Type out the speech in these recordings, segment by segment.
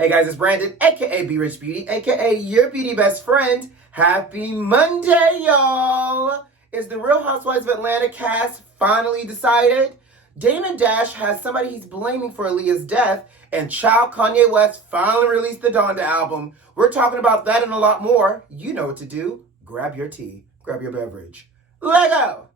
Hey guys, it's Brandon, aka B.Rich Beauty, aka your beauty best friend. Happy Monday, y'all! Is the Real Housewives of Atlanta cast finally decided? Damon Dash has somebody he's blaming for Aliyah's death, and child Kanye West finally released the Donda album. We're talking about that and a lot more. You know what to do. Grab your tea, grab your beverage. Let go!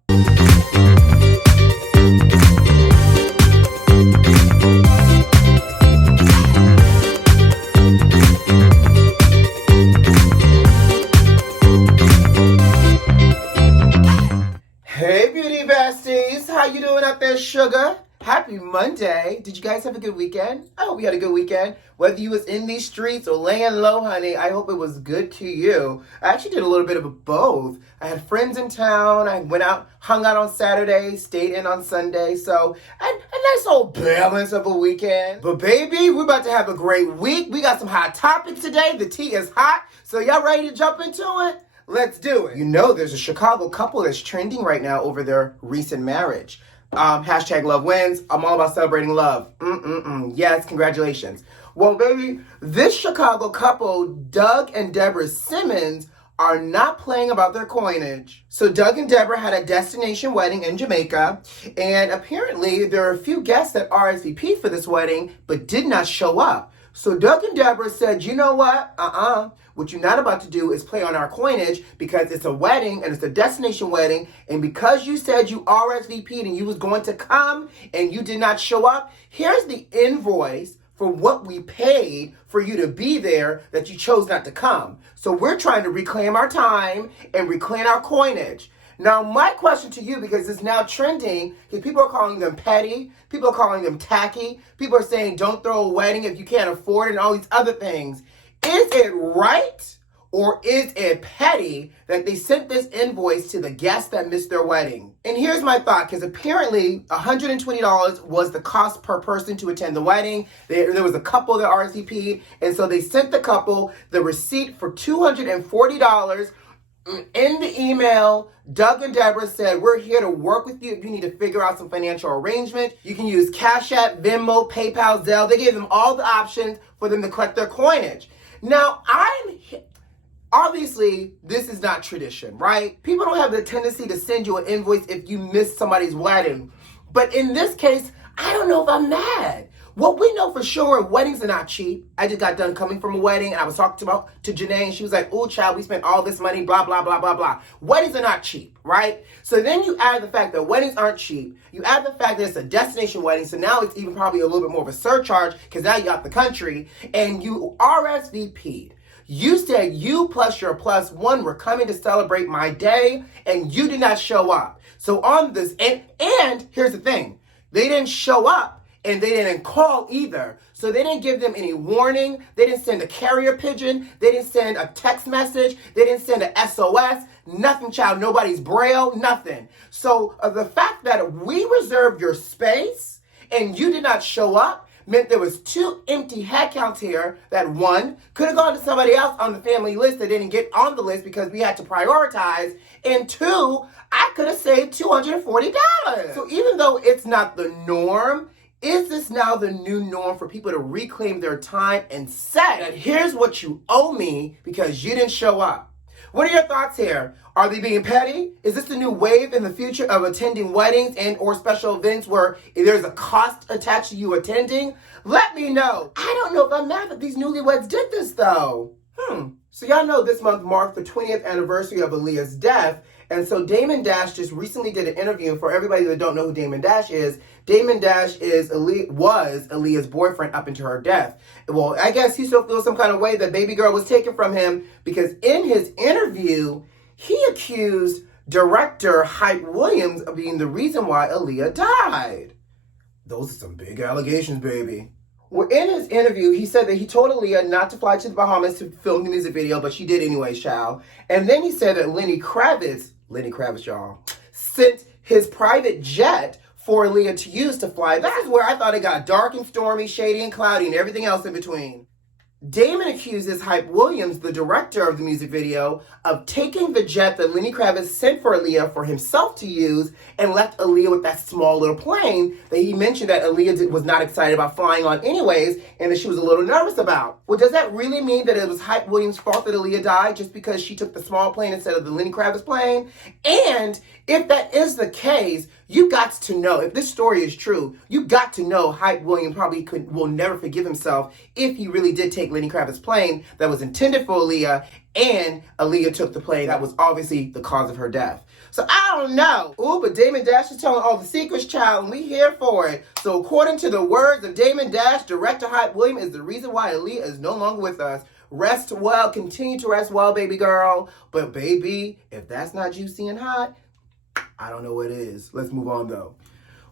Hey beauty besties, how you doing out there, sugar? Happy Monday. Did you guys have a good weekend? I hope you had a good weekend. Whether you was in these streets or laying low, honey, I hope it was good to you. I actually did a little bit of both. I had friends in town. I went out, hung out on Saturday, stayed in on Sunday. So a nice old balance of a weekend. But baby, we're about to have a great week. We got some hot topics today. The tea is hot. So y'all ready to jump into it? Let's do it. You know there's a Chicago couple that's trending right now over their recent marriage. Hashtag love wins. I'm all about celebrating love. Yes, congratulations. Well, baby, this Chicago couple, Doug and Deborah Simmons, are not playing about their coinage. So Doug and Deborah had a destination wedding in Jamaica, and apparently there are a few guests that RSVP'd for this wedding, but did not show up. So Doug and Deborah said, you know what? What you're not about to do is play on our coinage because it's a wedding and it's a destination wedding. And because you said you RSVP'd and you was going to come and you did not show up, here's the invoice for what we paid for you to be there that you chose not to come. So we're trying to reclaim our time and reclaim our coinage. Now, my question to you, because it's now trending, because people are calling them petty, people are calling them tacky, people are saying don't throw a wedding if you can't afford it and all these other things. Is it right or is it petty that they sent this invoice to the guests that missed their wedding? And here's my thought, because apparently $120 was the cost per person to attend the wedding. There was a couple that RSVP'd, and so they sent the couple the receipt for $240. In the email, Doug and Deborah said, we're here to work with you if you need to figure out some financial arrangement. You can use Cash App, Venmo, PayPal, Zelle. They gave them all the options for them to collect their coinage. Now, obviously, this is not tradition, right? People don't have the tendency to send you an invoice if you miss somebody's wedding. But in this case, I don't know if I'm mad. What we know for sure, weddings are not cheap. I just got done coming from a wedding, and I was talking to Janae, and she was like, oh, child, we spent all this money, blah, blah, blah, blah, blah. Weddings are not cheap, right? So then you add the fact that weddings aren't cheap. You add the fact that it's a destination wedding, so now it's even probably a little bit more of a surcharge, because now you're out the country, and you RSVP'd. You said you plus your plus one were coming to celebrate my day, and you did not show up. So on this, and here's the thing, they didn't show up. And they didn't call either. So they didn't give them any warning. They didn't send a carrier pigeon. They didn't send a text message. They didn't send a SOS. Nothing, child. Nobody's braille. Nothing. So the fact that we reserved your space and you did not show up meant there was two empty head counts here that one could have gone to somebody else on the family list that didn't get on the list because we had to prioritize. And two, I could have saved $240. So even though it's not the norm, is this now the new norm for people to reclaim their time and say that here's what you owe me because you didn't show up? What are your thoughts here? Are they being petty? Is this the new wave in the future of attending weddings and or special events where there's a cost attached to you attending? Let me know. I don't know if I'm mad that these newlyweds did this though. So y'all know this month marked the 20th anniversary of Aliyah's death. And so Damon Dash just recently did an interview. For everybody that don't know who Damon Dash was Aliyah's boyfriend up until her death. Well, I guess he still feels some kind of way that baby girl was taken from him because in his interview, he accused director Hype Williams of being the reason why Aliyah died. Those are some big allegations, baby. Well, in his interview, he said that he told Aliyah not to fly to the Bahamas to film the music video, but she did anyway, child. And then he said that Lenny Kravitz, y'all, sent his private jet for Aliyah to use to fly. This is where I thought it got dark and stormy, shady and cloudy, and everything else in between. Damon accuses Hype Williams, the director of the music video, of taking the jet that Lenny Kravitz sent for Aliyah for himself to use and left Aliyah with that small little plane that he mentioned that Aliyah was not excited about flying on anyways and that she was a little nervous about. Well, does that really mean that it was Hype Williams' fault that Aliyah died just because she took the small plane instead of the Lenny Kravitz plane? And if that is the case, you got to know, if this story is true, you got to know Hype Williams probably will never forgive himself if he really did take Lenny Kravitz's plane that was intended for Aliyah, and Aliyah took the plane that was obviously the cause of her death. So I don't know. Ooh, but Damon Dash is telling all the secrets, child, and we here for it. So according to the words of Damon Dash, director Hype Williams is the reason why Aliyah is no longer with us. Rest well, continue to rest well, baby girl. But baby, if that's not juicy and hot, I don't know what is. Let's move on, though.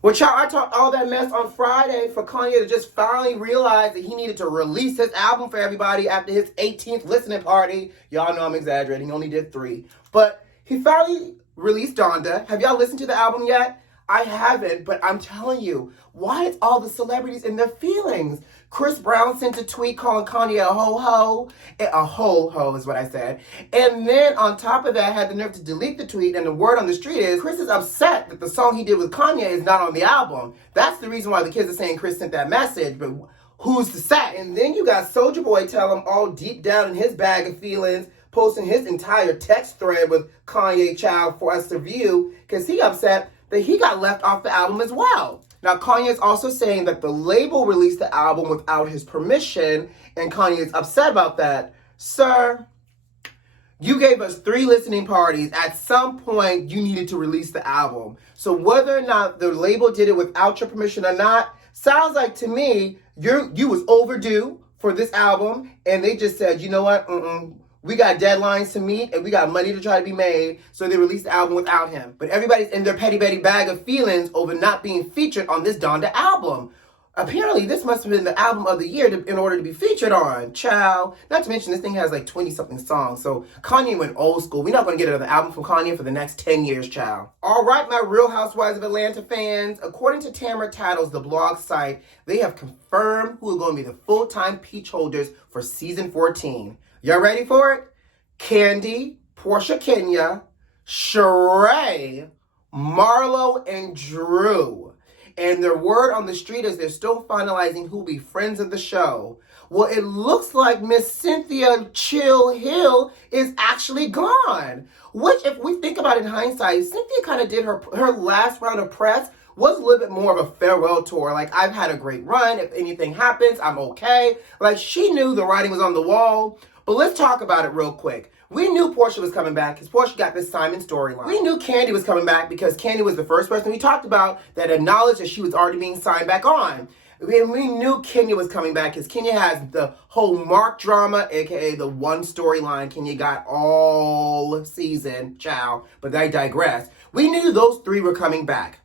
Well, child, I talked all that mess on Friday for Kanye to just finally realize that he needed to release his album for everybody after his 18th listening party. Y'all know I'm exaggerating. He only did 3. But he finally released Donda. Have y'all listened to the album yet? I haven't, but I'm telling you, why is all the celebrities in their feelings? Chris Brown sent a tweet calling Kanye a ho-ho. A ho-ho is what I said. And then on top of that, had the nerve to delete the tweet, and the word on the street is Chris is upset that the song he did with Kanye is not on the album. That's the reason why the kids are saying Chris sent that message, but who's to say? And then you got Soulja Boy tell him all deep down in his bag of feelings, posting his entire text thread with Kanye child for us to view, because he upset that he got left off the album as well. Now, Kanye is also saying that the label released the album without his permission, and Kanye is upset about that. Sir, you gave us 3 listening parties. At some point, you needed to release the album. So whether or not the label did it without your permission or not, sounds like to me, you was overdue for this album, and they just said, you know what, we got deadlines to meet, and we got money to try to be made, so they released the album without him. But everybody's in their petty betty bag of feelings over not being featured on this Donda album. Apparently, this must have been the album of the year in order to be featured on. Child. Not to mention, this thing has like 20-something songs, so Kanye went old school. We're not going to get another album from Kanye for the next 10 years, child. All right, my Real Housewives of Atlanta fans. According to Tamara Tattles, the blog site, they have confirmed who are going to be the full-time peach holders for season 14. Y'all ready for it? Candy, Portia Kenya, Sheree, Marlo, and Drew. And their word on the street is they're still finalizing who'll be friends of the show. Well, it looks like Miss Cynthia Chill Hill is actually gone. Which, if we think about it in hindsight, Cynthia kind of did her last round of press was a little bit more of a farewell tour. Like, I've had a great run. If anything happens, I'm okay. Like, she knew the writing was on the wall. But let's talk about it real quick. We knew Portia was coming back because Portia got this Simon storyline. We knew Candy was coming back because Candy was the first person we talked about that acknowledged that she was already being signed back on. We knew Kenya was coming back because Kenya has the whole Mark drama, aka the one storyline Kenya got all season, child. But I digress. We knew those 3 were coming back.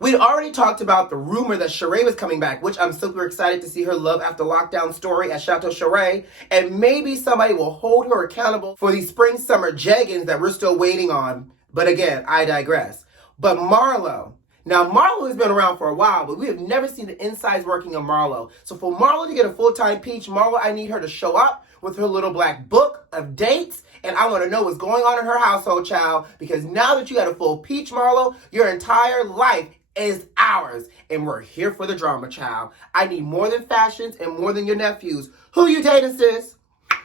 We'd already talked about the rumor that Sheree was coming back, which I'm super excited to see her Love After Lockdown story at Chateau Sheree. And maybe somebody will hold her accountable for these spring-summer jeggings that we're still waiting on. But again, I digress. But Marlo. Now, Marlo has been around for a while, but we have never seen the insides working of Marlo. So for Marlo to get a full-time peach, Marlo, I need her to show up with her little black book of dates. And I want to know what's going on in her household, child. Because now that you got a full peach, Marlo, your entire life is ours, and we're here for the drama, child. I need more than fashions and more than your nephews. Who you dating, sis?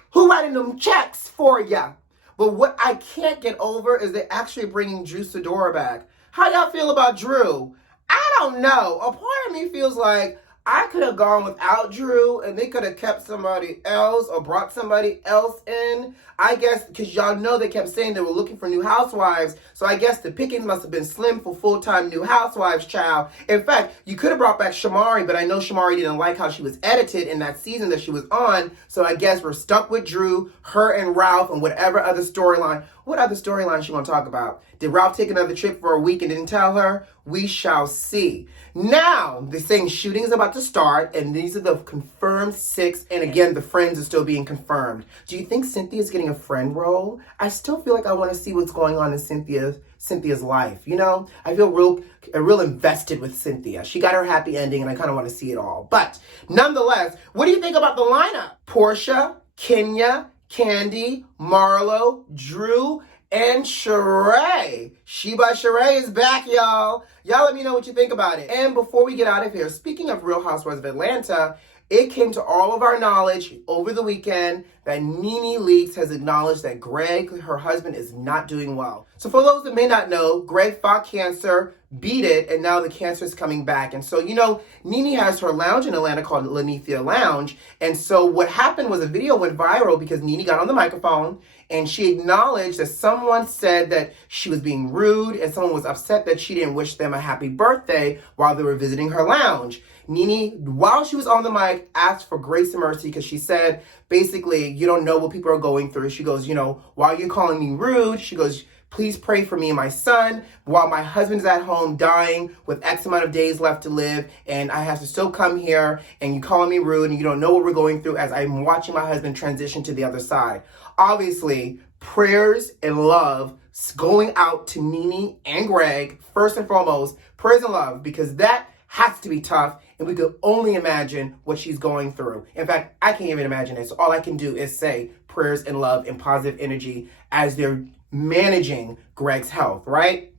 Who writing them checks for ya? But what I can't get over is they're actually bringing Drew Sidora back. How y'all feel about Drew? I don't know. A part of me feels like I could have gone without Drew and they could have kept somebody else or brought somebody else in. I guess because y'all know they kept saying they were looking for new housewives. So I guess the pickings must have been slim for full-time new housewives, child. In fact, you could have brought back Shamari, but I know Shamari didn't like how she was edited in that season that she was on. So I guess we're stuck with Drew, her and Ralph, and whatever other storyline. What other storyline she gonna talk about? Did Ralph take another trip for a week and didn't tell her? We shall see. Now, they're saying shooting is about to start, and these are the confirmed 6, and again, the friends are still being confirmed. Do you think Cynthia's getting a friend role? I still feel like I want to see what's going on in Cynthia's life, you know? I feel real invested with Cynthia. She got her happy ending, and I kind of want to see it all. But nonetheless, what do you think about the lineup? Portia, Kenya, Candy, Marlo, Drew, and Sheree. Sheba Sheree is back, y'all. Y'all let me know what you think about it. And before we get out of here, speaking of Real Housewives of Atlanta, it came to all of our knowledge over the weekend that Nene Leakes has acknowledged that Greg, her husband, is not doing well. So for those that may not know, Greg fought cancer, beat it, and now the cancer is coming back. And so, you know, Nene has her lounge in Atlanta called Lanithia Lounge. And so what happened was a video went viral because Nene got on the microphone and she acknowledged that someone said that she was being rude and someone was upset that she didn't wish them a happy birthday while they were visiting her lounge. Nene, while she was on the mic, asked for grace and mercy because she said, basically, you don't know what people are going through. She goes, you know, while you're calling me rude, she goes, please pray for me and my son while my husband's at home dying with X amount of days left to live. And I have to still come here and you calling me rude and you don't know what we're going through as I'm watching my husband transition to the other side. Obviously, prayers and love going out to Nene and Greg, first and foremost, prayers and love, because that has to be tough, and we could only imagine what she's going through. In fact, I can't even imagine it, so all I can do is say prayers and love and positive energy as they're managing Greg's health, right?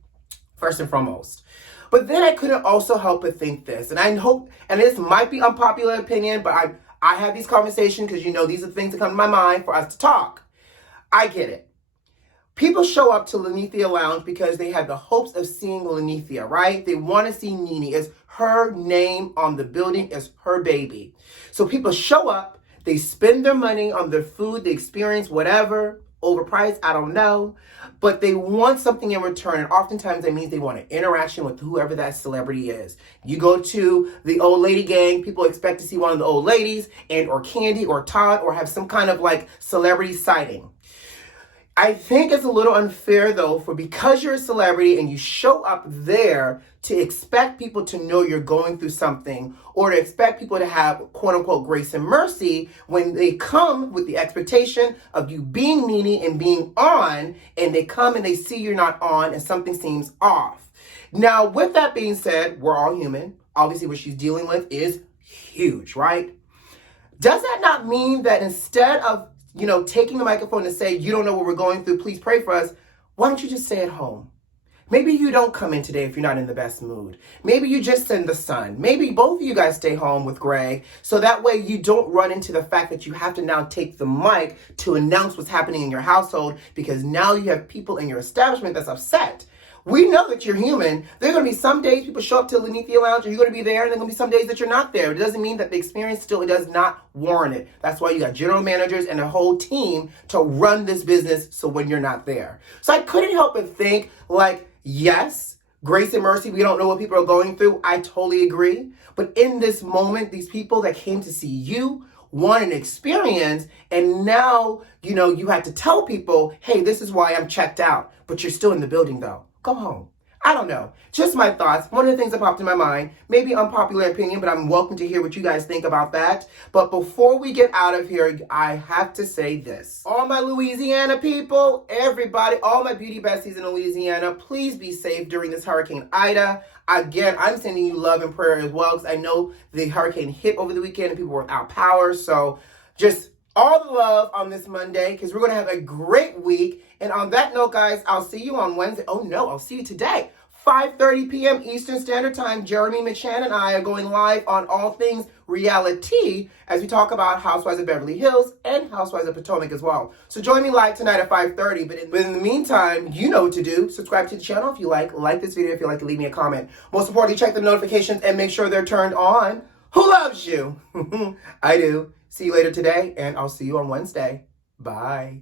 First and foremost. But then I couldn't also help but think this, and I hope, and this might be unpopular opinion, but I have these conversations because, you know, these are things that come to my mind for us to talk. I get it. People show up to Lanithia Lounge because they have the hopes of seeing Lanithia, right? They want to see Nene. It's her name on the building. It's her baby. So people show up, they spend their money on their food, the experience, whatever, overpriced, I don't know, but they want something in return. And oftentimes that means they want an interaction with whoever that celebrity is. You go to the old lady gang, people expect to see one of the old ladies and or Candy or Todd or have some kind of like celebrity sighting. I think it's a little unfair, though, for because you're a celebrity and you show up there to expect people to know you're going through something or to expect people to have, quote unquote, grace and mercy when they come with the expectation of you being Nene and being on, and they come and they see you're not on and something seems off. Now, with that being said, we're all human. Obviously, what she's dealing with is huge, right? Does that not mean that instead of taking the microphone to say, you don't know what we're going through, please pray for us, why don't you just stay at home? Maybe you don't come in today if you're not in the best mood. Maybe you just send the son. Maybe both of you guys stay home with Greg, so that way you don't run into the fact that you have to now take the mic to announce what's happening in your household because now you have people in your establishment that's upset. We know that you're human. There are going to be some days people show up to Lanithia Lounge and you're going to be there, and there are going to be some days that you're not there. It doesn't mean that the experience still does not warrant it. That's why you got general managers and a whole team to run this business so when you're not there. So I couldn't help but think, like, yes, grace and mercy, we don't know what people are going through. I totally agree. But in this moment, these people that came to see you want an experience, and now, you had to tell people, hey, this is why I'm checked out. But you're still in the building, though. Go home. I don't know. Just my thoughts. One of the things that popped in my mind, maybe unpopular opinion, but I'm welcome to hear what you guys think about that. But before we get out of here, I have to say this. All my Louisiana people, everybody, all my beauty besties in Louisiana, please be safe during this Hurricane Ida. Again, I'm sending you love and prayer as well because I know the hurricane hit over the weekend and people were without power. So just all the love on this Monday because we're going to have a great week. And on that note, guys, I'll see you on Wednesday. Oh, no, I'll see you today. 5:30 p.m. Eastern Standard Time. Jeremy McChann and I are going live on All Things Reality as we talk about Housewives of Beverly Hills and Housewives of Potomac as well. So join me live tonight at 5:30. But in the meantime, you know what to do. Subscribe to the channel if you like this video if you like to leave me a comment. Most importantly, check the notifications and make sure they're turned on. Who loves you? I do. See you later today, and I'll see you on Wednesday. Bye.